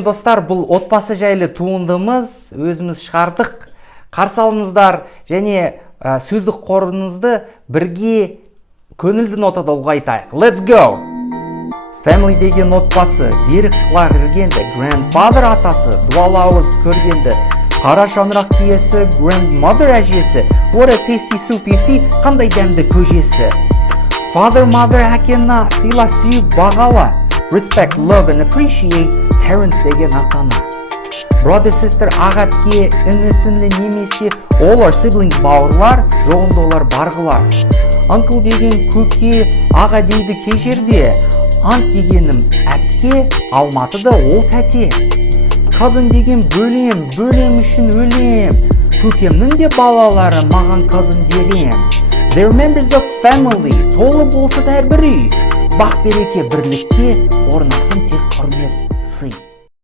Достар, бұл отбасы жайлы туындымыз өзіміз шығардық. Қарсы алыңыздар және сөздік қорыңызды бірге көңілді нотада ұлғайтайық. Let's go! Family деген отбасы, дерек қыла кіргенді, grandfather атасы, дуалауыз көргенді, қара шаңырақ киесі, grandmother әжесі, what a tasty soup, қандай дәмді көжесі. Father, mother әкені сыйла сүйіп бағала, respect, love and appreciate parents деген ата-ана. Brother, sister, ағатке, інісінді немесе all our siblings бауырлар, жоғында олар барғылар. Uncle деген көке, аға дейді кей жерде. Aunt дегенім әпке, Алматыда ол тәте. Cousin деген бөлем, бөлем үшін өлем. Көкемнің де балалары маған cousin дерем. They're members of family, толы болса да әрбір үй. Бақ береке бірлікке, орнасын тек құрмет, сый.